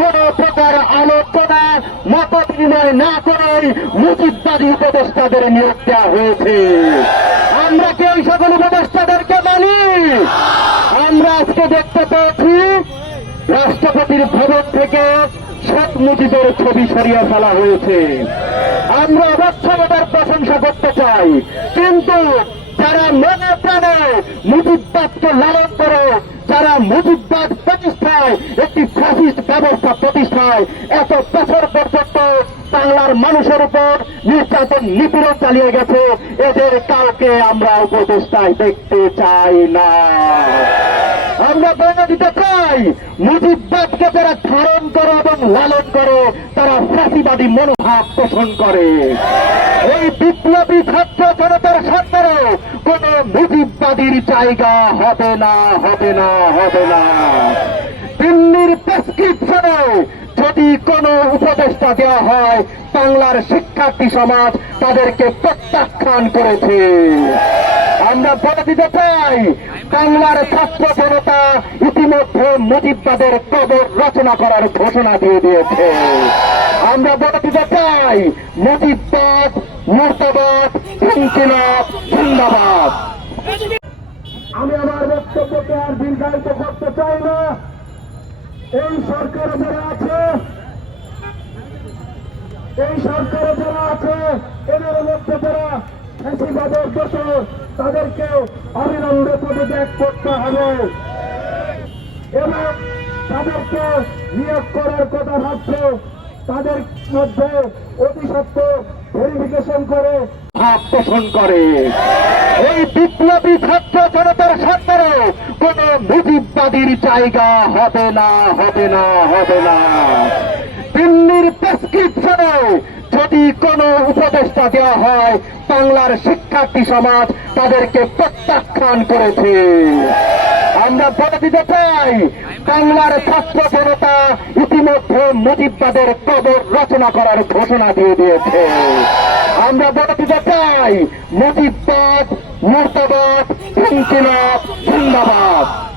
কোন প্রকার আলোচনা, মত বিনিময় না করেই মুজিববাদী উপদেষ্টাদের নিয়োগ দেওয়া হয়েছে। আমরা কি এই সকল উপদেষ্টাদেরকে মানি? আমরা আজকে দেখতে পেয়েছি, রাষ্ট্রপতির ভবন থেকে শেখ মুজিবের ছবি সরিয়ে ফেলা হয়েছে। আমরা অবশ্যতার প্রশংসা করতে চাই, কিন্তু যারা মনে প্রাণে মুজিববাদকে লালন করে, যারা মুজিববাদ প্রতিষ্ঠায়, একটি ফ্যাসিস্ট ব্যবস্থা প্রতিষ্ঠায়, এত বছর পর্যন্ত বাংলার মানুষের উপর নির্যাতন নিপীড়ন চালিয়ে গেছে, এদের কাউকে আমরা উপদেষ্টায় দেখতে চাই না। আমরা বলে দিতে চাই, মুজিববাদকে যারা ধারণ করে এবং লালন করে, তারা ফাঁসিবাদী মনোভাব পোষণ করে। এই বিপ্লবী ছাত্র জনতার সরকারও কোন মুজিববাদীর জায়গা হবে না হবে না হবে না। দিল্লির প্রেসক্রিপশনে যদি কোনো উপদেষ্টা দেওয়া হয়, বাংলার শিক্ষার্থী সমাজ তাদেরকে প্রত্যাখ্যান করেছে। আমরা বলে দিতে চাই, বাংলার ছাত্র জনতা ইতিমধ্যে মুজিববাদের কবর রচনা করার ঘোষণা দিয়ে দিয়েছে। আমরা বলে দিতে চাই, মুজিববাদ, মুর্দাবাদ জিন্দাবাদ। আমি আমার বক্তব্যকে আর দীর্ঘায়িত করতে চাই না। এই সরকারে যারা আছে, এই সরকারে যারা আছে, এদের মধ্যে যারা ফ্যাসিবাদের দোষর তাদেরকে অবিলম্বে পদত্যাগ করতে হবে। এবং তাদেরকে নিয়োগ করার কথা ভাবছে তাদের মধ্যে অতি সত্ত্বর ভেরিফিকেশন করে ভাব পোষণ করে। এই বিপ্লবী ছাত্র জনতার সরকারও কোন মুজিববাদীর জায়গা হবে না হবে না হবে না। দিল্লির প্রেসক্রিপশনে যদি কোনো উপদেষ্টা দেওয়া হয়, বাংলার শিক্ষার্থী সমাজ তাদেরকে প্রত্যাখ্যান করেছে। আমরা বলে দিতে চাই, বাংলার ছাত্র জনতা ইতিমধ্যে মুজিববাদের কবর রচনা করার ঘোষণা দিয়ে দিয়েছে। আমরা বলতে চাই। মুজিববাদ মুর্তাবাদ ইনকিলাব জিন্দাবাদ।